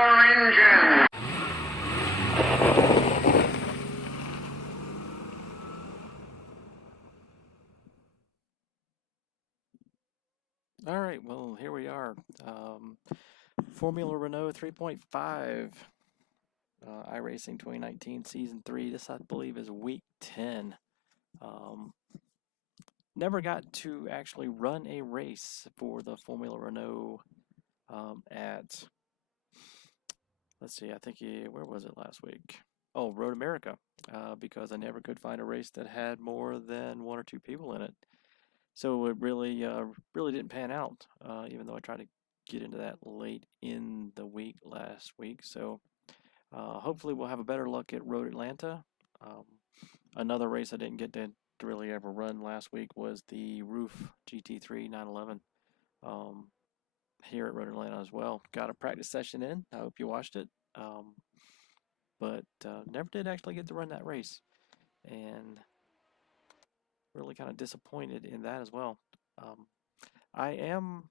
your engine! All right, well, here we are. Formula Renault 3.5, Iracing 2019 Season 3. This, I believe, is week 10. Never got to actually run a race for the Formula Renault at, let's see, I think, where was it last week? Oh, Road America, because I never could find a race that had more than one or two people in it. So it really didn't pan out, even though I tried to get into that late in the week last week. So hopefully we'll have a better luck at Road Atlanta. Um, Another race I didn't get to really ever run last week was the Roof GT3 911 here at Road Atlanta as well. Got a practice session in. I hope you watched it. But never did actually get to run that race. And really kind of disappointed in that as well. I am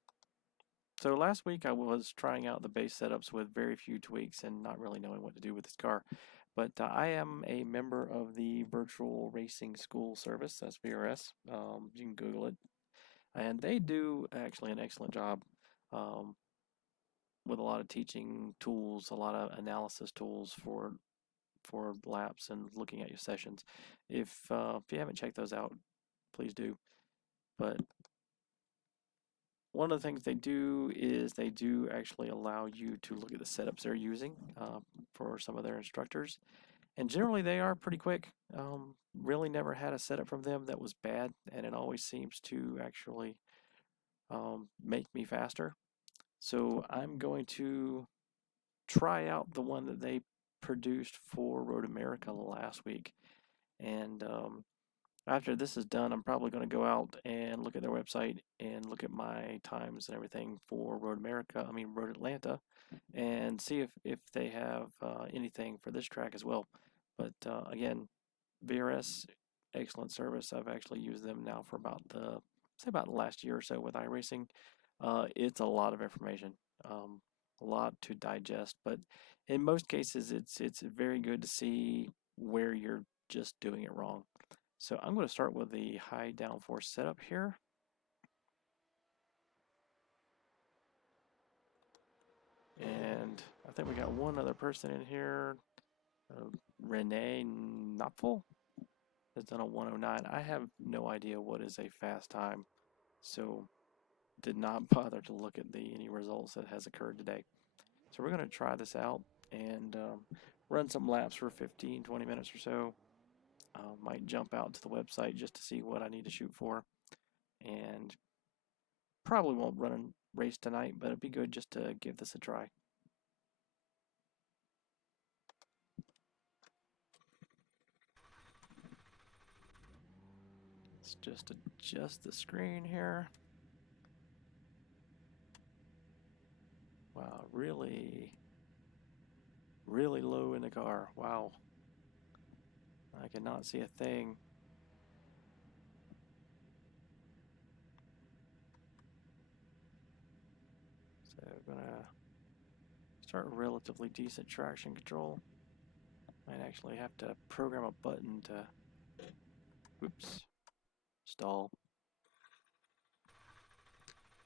So last week I was trying out the base setups with very few tweaks and not really knowing what to do with this car. But I am a member of the Virtual Racing School Service, that's VRS. You can Google it. And they do actually an excellent job um, with a lot of teaching tools, a lot of analysis tools for laps and looking at your sessions. If you haven't checked those out, please do. But one of the things they do is they do actually allow you to look at the setups they're using for some of their instructors. And generally they are pretty quick. Really never had a setup from them that was bad, and it always seems to actually make me faster. So I'm going to try out the one that they produced for Road America last week. And after this is done, I'm probably going to go out and look at their website and look at my times and everything for Road Atlanta, and see if they have anything for this track as well. But again, VRS, excellent service. I've actually used them now for about the last year or so with iRacing. It's a lot of information, a lot to digest, but in most cases, it's very good to see where you're just doing it wrong. So I'm going to start with the high downforce setup here. And I think we got one other person in here. Renee Knopfel has done a 109. I have no idea what is a fast time, so did not bother to look at any results that has occurred today. So we're going to try this out and run some laps for 15-20 minutes or so. Might jump out to the website just to see what I need to shoot for, and probably won't run a race tonight, but it'd be good just to give this a try. Let's just adjust the screen here. Wow, really low in the car. Wow. I cannot see a thing. So I'm gonna start relatively decent traction control. Might actually have to program a button to, whoops, stall.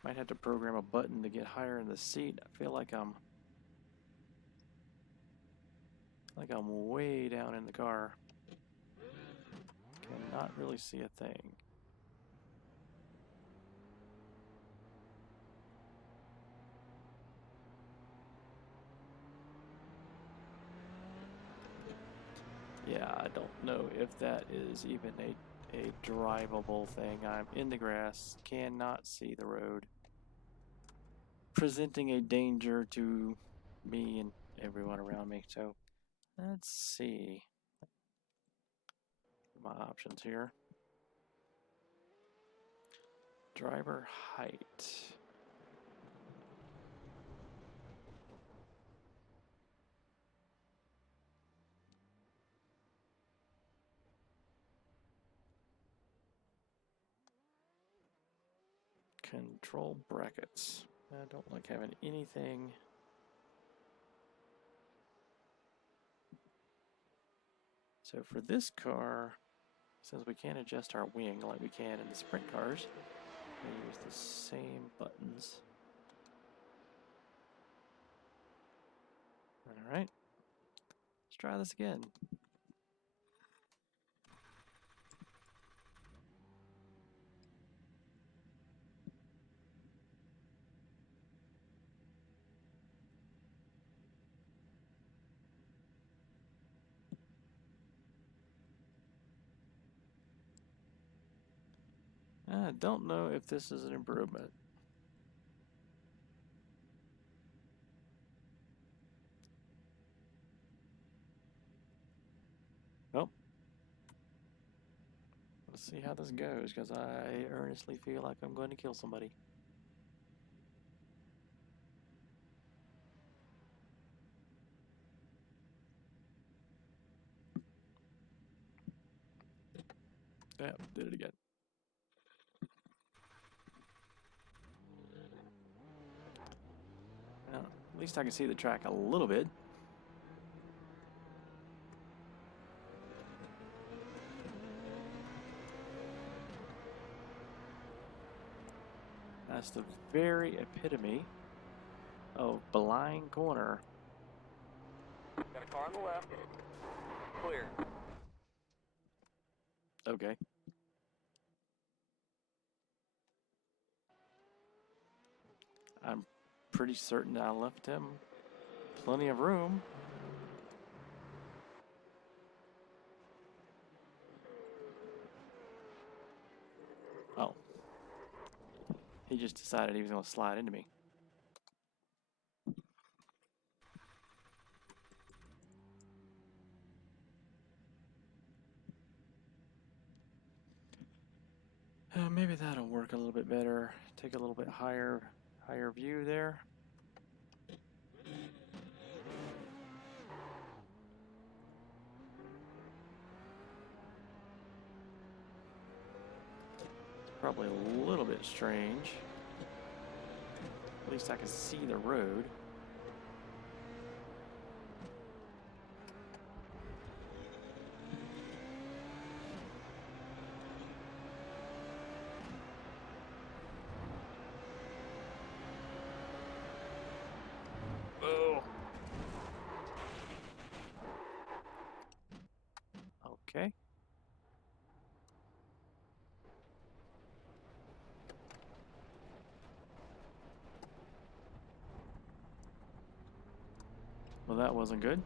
Might have to program a button to get higher in the seat. I feel like I'm way down in the car. Cannot really see a thing. Yeah, I don't know if that is even a drivable thing. I'm in the grass, cannot see the road, presenting a danger to me and everyone around me. So let's see my options here. Driver height. Control brackets. I don't like having anything So for this car, since we can't adjust our wing like we can in the sprint cars, we use the same buttons. All right, let's try this again. I don't know if this is an improvement. Well, let's see how this goes, because I earnestly feel like I'm going to kill somebody. Yeah, did it again. Well, at least I can see the track a little bit. That's the very epitome of blind corner. Got a car on the left. Clear. Okay. I'm pretty certain I left him plenty of room. Oh. He just decided he was going to slide into me. Maybe that'll work a little bit better. Take a little bit higher view there. Probably a little bit strange. At least I can see the road. Oh. Okay. Well, that wasn't good.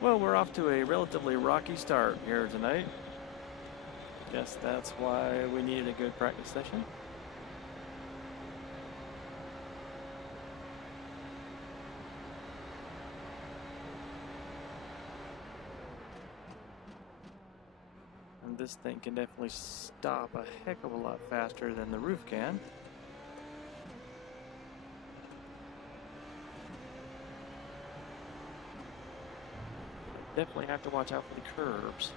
Well, we're off to a relatively rocky start here tonight. Guess that's why we needed a good practice session. And this thing can definitely stop a heck of a lot faster than the roof can. Definitely have to watch out for the curbs.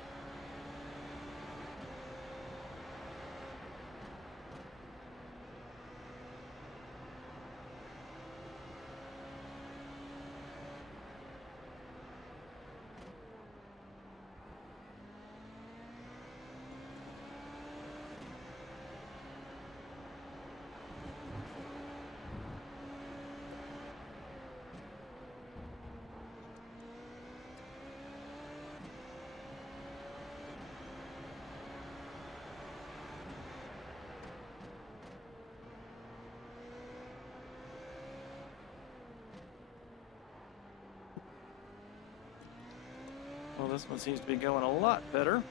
Well, this one seems to be going a lot better.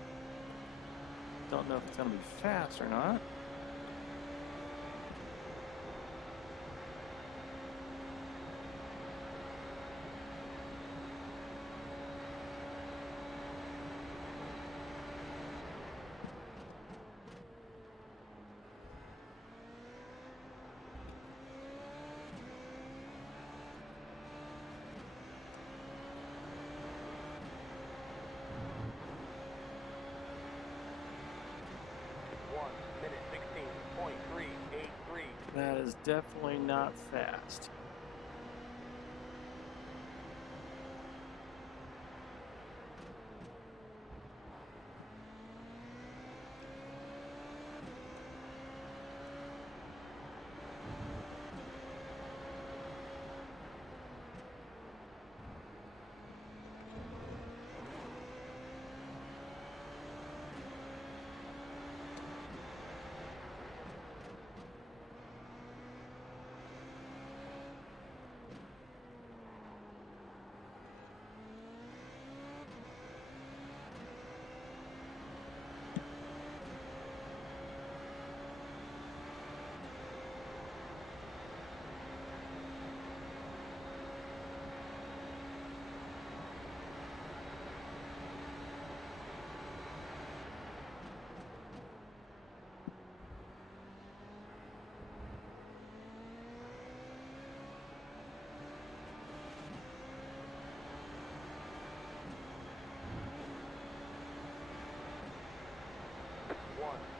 Don't know if it's going to be fast or not. definitely not fast.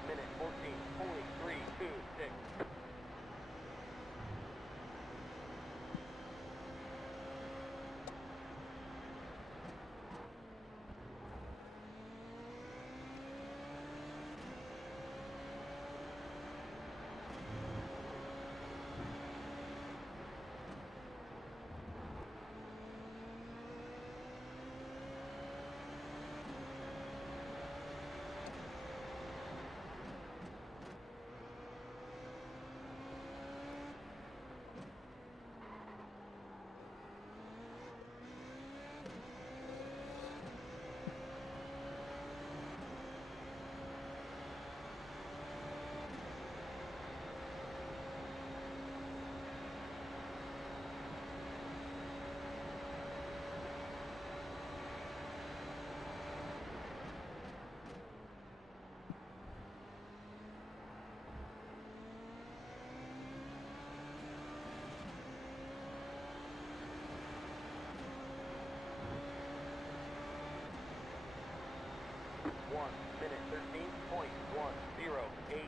Minute 14.326. Minute 13.108.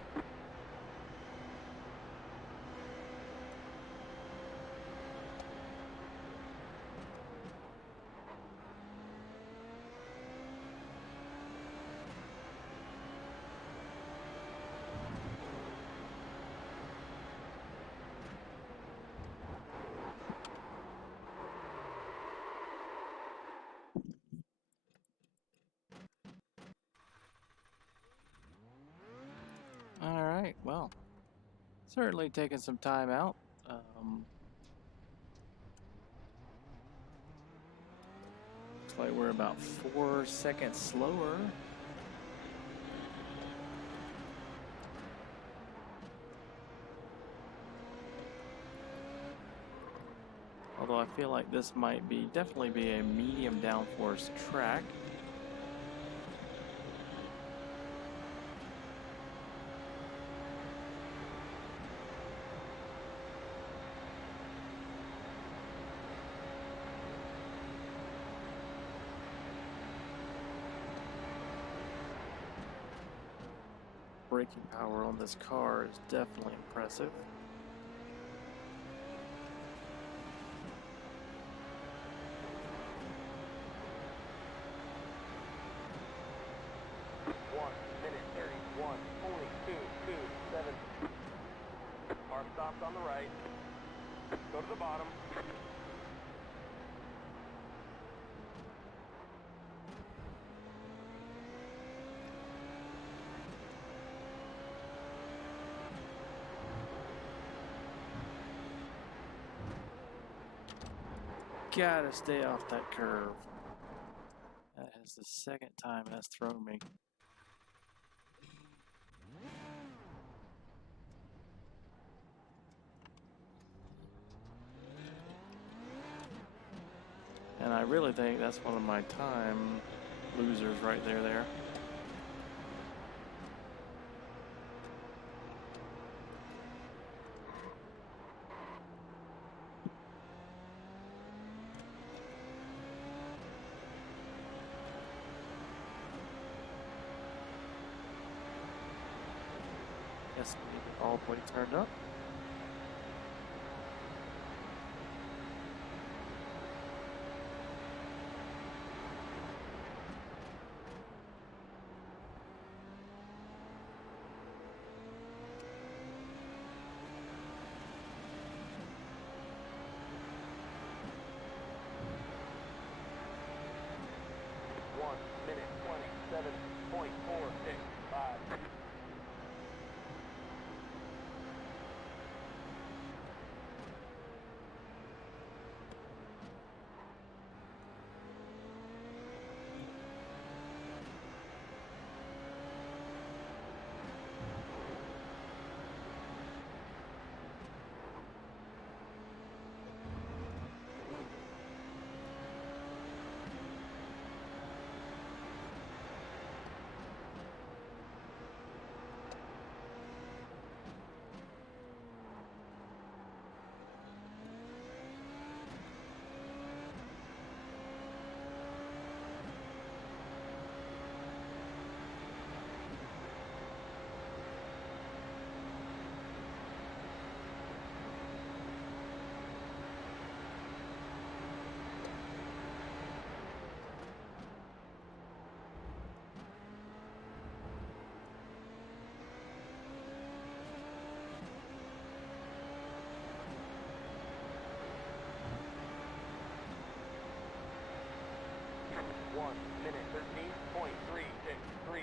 All right, well, certainly taking some time out. Looks like we're about 4 seconds slower. Although I feel like this might definitely be a medium downforce track. Braking power on this car is definitely impressive. Minute 31.227. Car stops on the right. Go to the bottom. Gotta stay off that curve. That is the second time that's thrown me. And I really think that's one of my time losers right there. Guess we need it all the way turned up. 1 minute 27.465. One minute 13.363.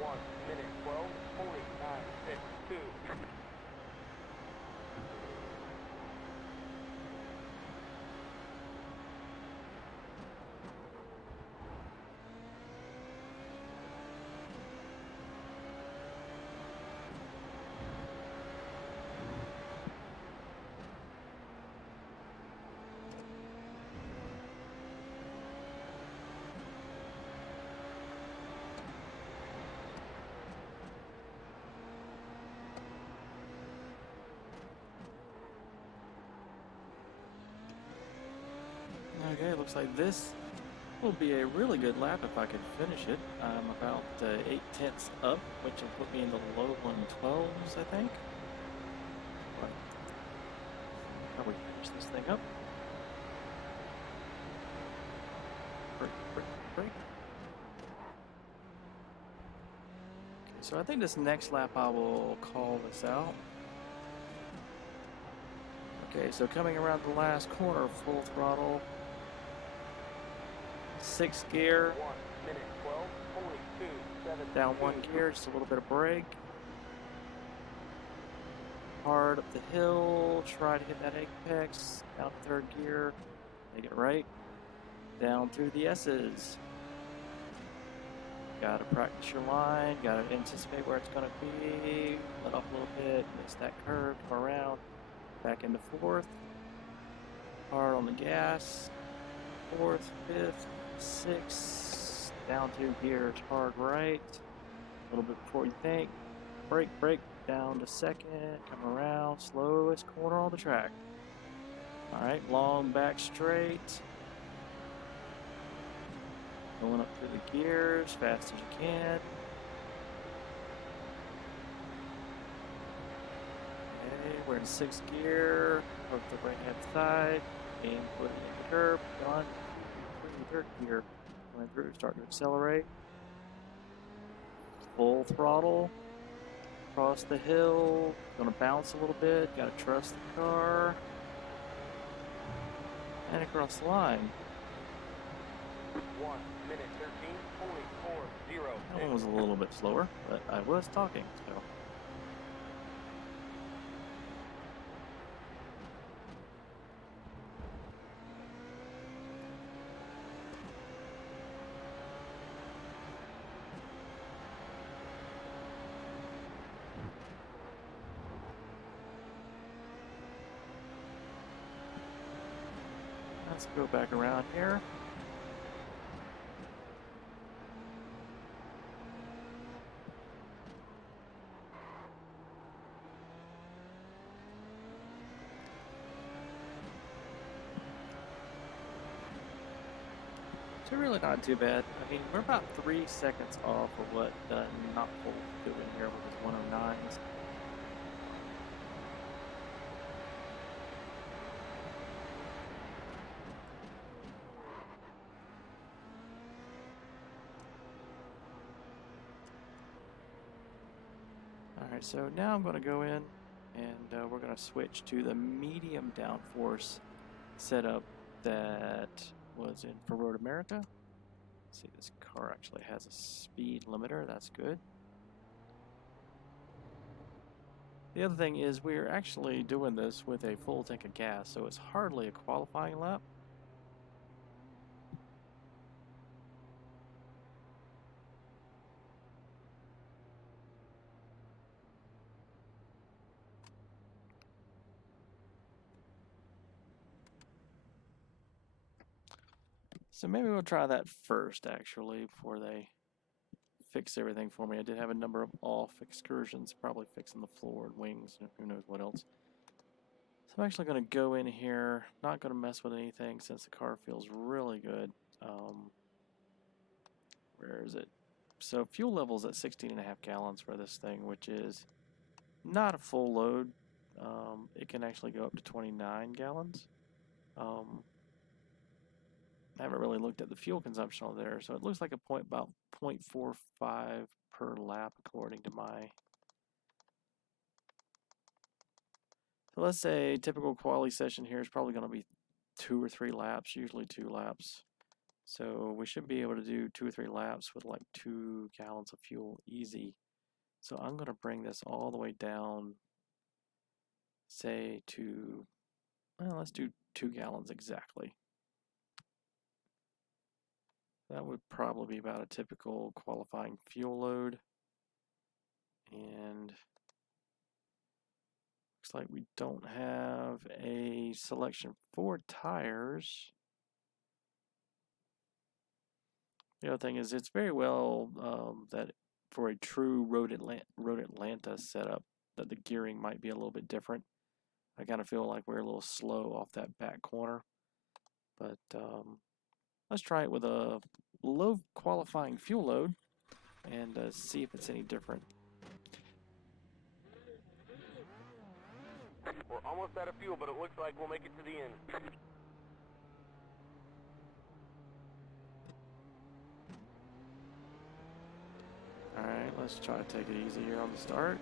One minute 12.962. Okay, looks like this will be a really good lap if I can finish it. I'm about 8/10 up, which will put me in the low 112s, I think. But how we finish this thing up? Break, break, break. Okay, so I think this next lap I will call this out. Okay, so coming around the last corner, full throttle. 6th gear, 1 minute 12.272. down 1 gear, just a little bit of brake. Hard up the hill, try to hit that apex, down 3rd gear, make it right, down through the S's. Gotta practice your line, gotta anticipate where it's gonna be, let off a little bit, miss that curve, come around, back into 4th, hard on the gas, 4th, 5th, 6th, down 2 gears, hard right, a little bit before you think, brake, brake, down to 2nd, come around, slowest corner on the track. Alright, long back straight, going up through the gears, fast as you can. Okay, we're in 6th gear, hook the right hand side, aim for the curb, on 3rd gear, going through, start to accelerate. Full throttle, across the hill, gonna bounce a little bit, gotta trust the car, and across the line. 1 minute 13.406. That one was a little bit slower, but I was talking, so. let's go back around here. So really not too bad. I mean, we're about 3 seconds off of what not full doing here with his 109s. Alright, so now I'm going to go in and we're going to switch to the medium downforce setup that was in for Road America. Let's see, this car actually has a speed limiter, that's good. The other thing is we're actually doing this with a full tank of gas, so it's hardly a qualifying lap. So maybe we'll try that first, actually, before they fix everything for me. I did have a number of off excursions, probably fixing the floor and wings and who knows what else. So I'm actually going to go in here, not going to mess with anything since the car feels really good. Where is it? So fuel level's at 16.5 gallons for this thing, which is not a full load. It can actually go up to 29 gallons. I haven't really looked at the fuel consumption on there, so it looks like about 0.45 per lap according to my. So let's say typical quality session here is probably going to be 2 or 3 laps, usually 2 laps. So we should be able to do 2 or 3 laps with like 2 gallons of fuel easy. So I'm going to bring this all the way down, say to, well, let's do 2 gallons exactly. That would probably be about a typical qualifying fuel load. And looks like we don't have a selection for tires. The other thing is it's very well that for a true Road Atlanta setup that the gearing might be a little bit different. I kind of feel like we're a little slow off that back corner. But let's try it with a low qualifying fuel load and see if it's any different. We're almost out of fuel, but it looks like we'll make it to the end. Alright, let's try to take it easy here on the start.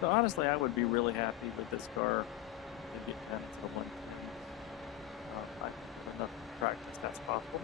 So honestly, I would be really happy with this car to get down to 110. I have enough practice that's possible.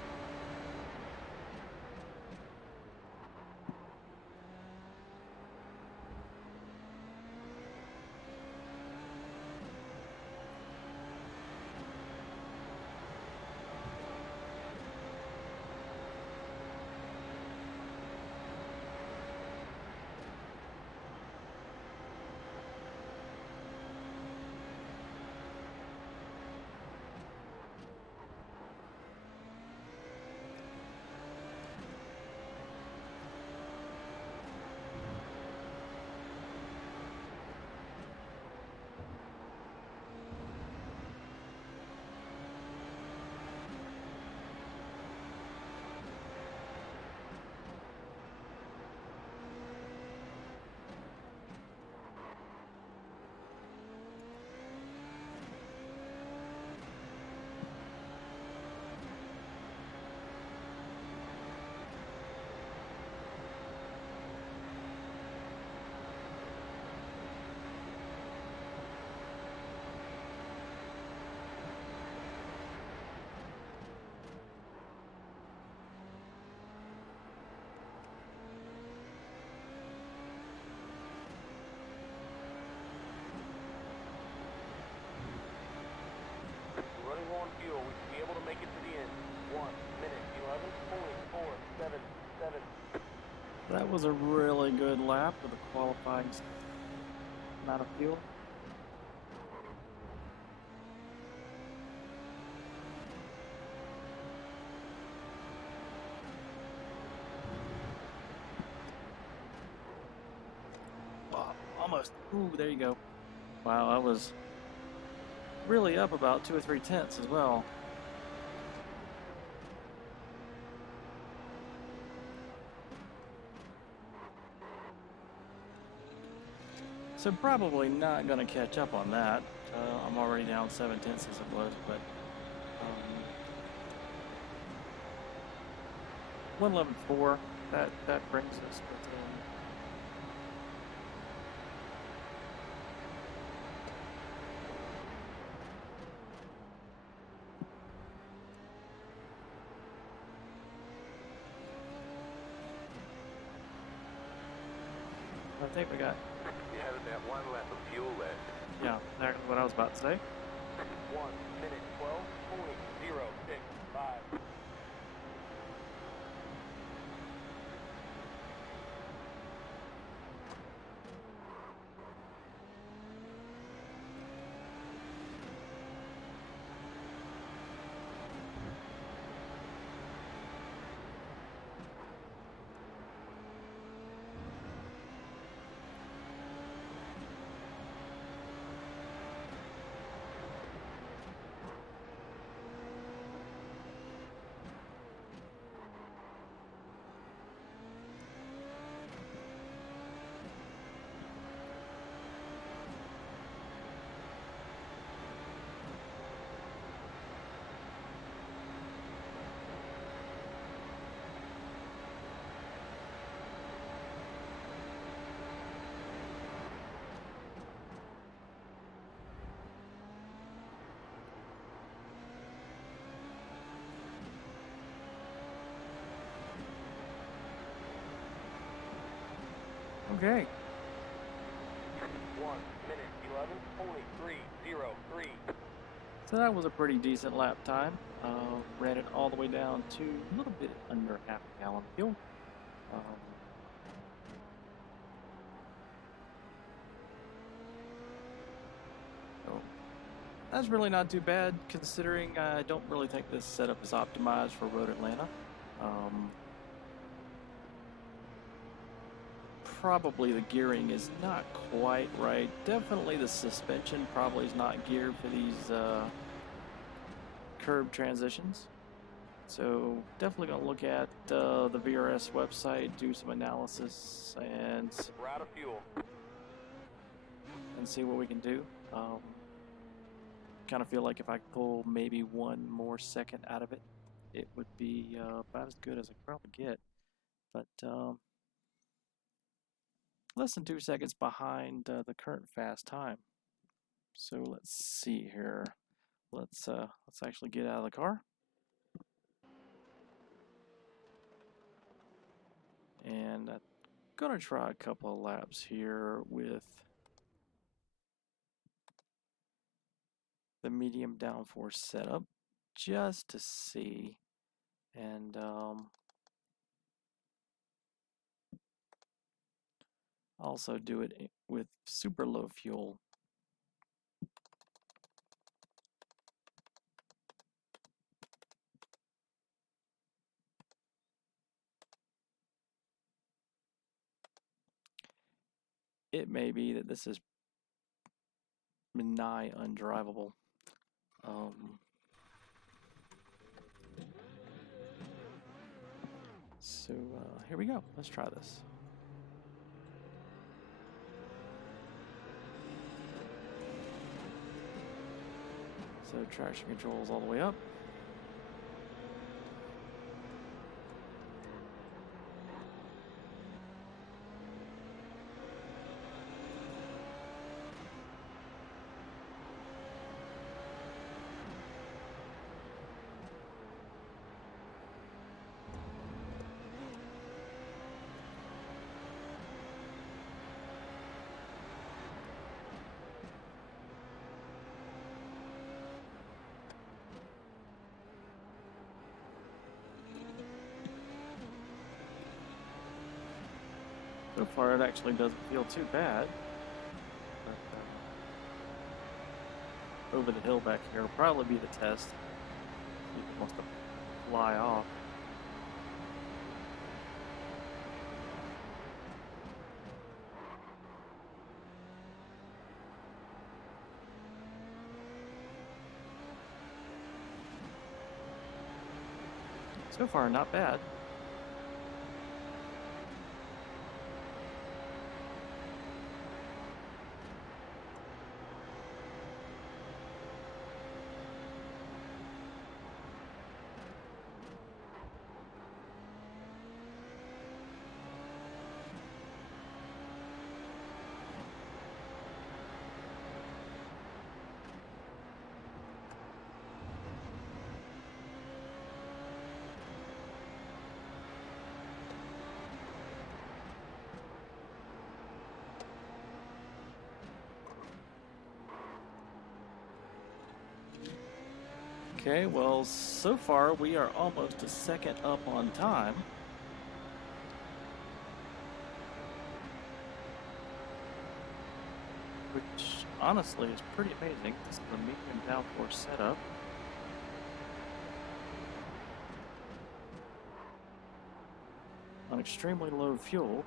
on fuel. We should be able to make it to the end. 1 minute, 11.477. That was a really good lap with a qualifying amount of fuel. Oh, almost. Ooh, there you go. Wow, I was really up about 2 or 3 tenths as well. So probably not going to catch up on that. I'm already down 7 tenths as it was, but 111.4. That brings us within. I think we got. You have that 1 lap of fuel left. Yeah, that's what I was about to say. 1 minute, 12.065. Okay. 1 minute, 11.303. So that was a pretty decent lap time. Ran it all the way down to a little bit under half a gallon of fuel. So that's really not too bad, considering I don't really think this setup is optimized for Road Atlanta. Probably the gearing is not quite right. Definitely the suspension probably is not geared for these curb transitions. So definitely going to look at the VRS website, do some analysis, and We're out of fuel. see what we can do. Kind of feel like if I could pull maybe 1 more second out of it, it would be about as good as I could probably get. But less than 2 seconds behind the current fast time. So let's see here. Let's actually get out of the car. And I'm gonna try a couple of laps here with the medium downforce setup just to see, and also do it with super low fuel. It may be that this is nigh undrivable. So here we go. Let's try this. So traction controls all the way up. So far, it actually doesn't feel too bad. But over the hill back here will probably be the test. See if it wants to fly off. So far, not bad. Okay, well, so far we are almost a second up on time. Which, honestly, is pretty amazing. This is a medium downforce setup. On extremely low fuel.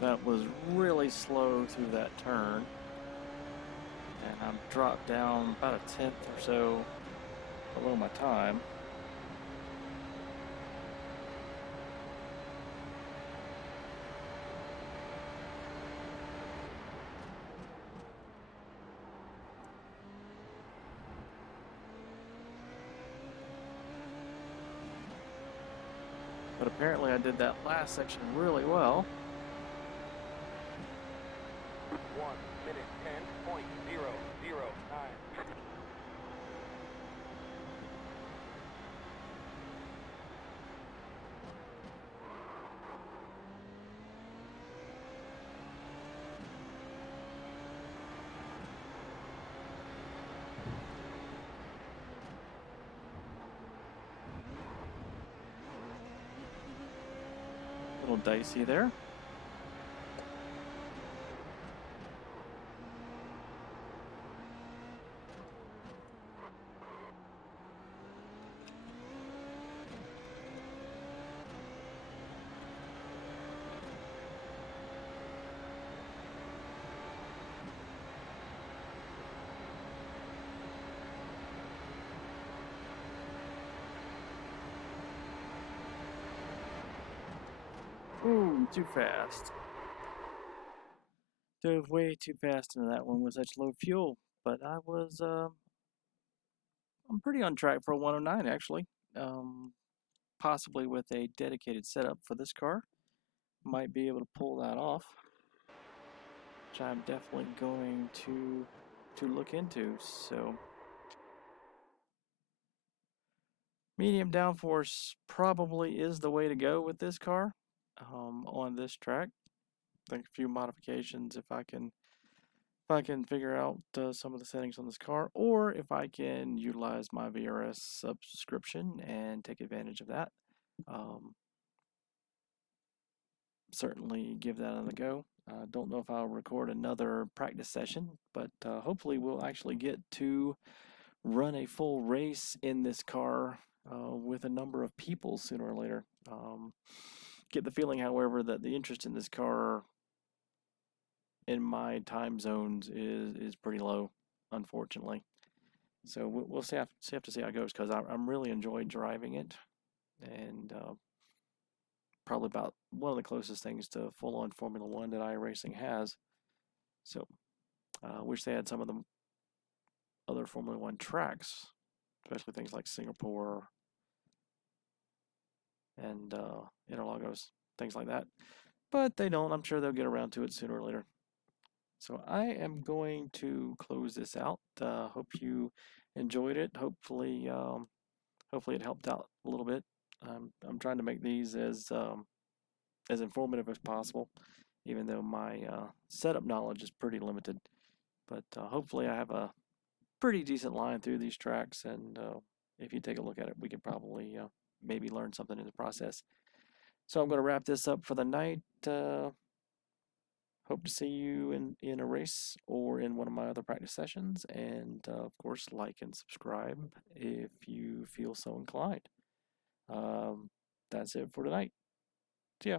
That was really slow through that turn. And I'm dropped down about a tenth or so below my time. But apparently I did that last section really well. 1 minute 10.009. A little dicey there. Ooh, too fast. Dove way too fast into that one with such low fuel. But I'm pretty on track for a 109 actually. Possibly with a dedicated setup for this car. Might be able to pull that off. Which I'm definitely going to look into. So medium downforce probably is the way to go with this car on this track. I think a few modifications if I can figure out some of the settings on this car, or if I can utilize my VRS subscription and take advantage of that. Certainly give that a go. Don't know if I'll record another practice session, but hopefully we'll actually get to run a full race in this car with a number of people sooner or later. Get the feeling, however, that the interest in this car in my time zones is pretty low, unfortunately. So we'll have to see how it goes, because I'm really enjoying driving it, and probably about one of the closest things to full-on Formula One that iRacing has. So I wish they had some of the other Formula One tracks, especially things like Singapore and Interlagos, things like that. But they don't. I'm sure they'll get around to it sooner or later. So I am going to close this out. Hope you enjoyed it. Hopefully it helped out a little bit. I'm trying to make these as informative as possible, even though my setup knowledge is pretty limited. But hopefully I have a pretty decent line through these tracks, and if you take a look at it, we could probably maybe learn something in the process. So I'm going to wrap this up for the night. Hope to see you in a race or in one of my other practice sessions. And of course, like and subscribe if you feel so inclined. That's it for tonight. See ya.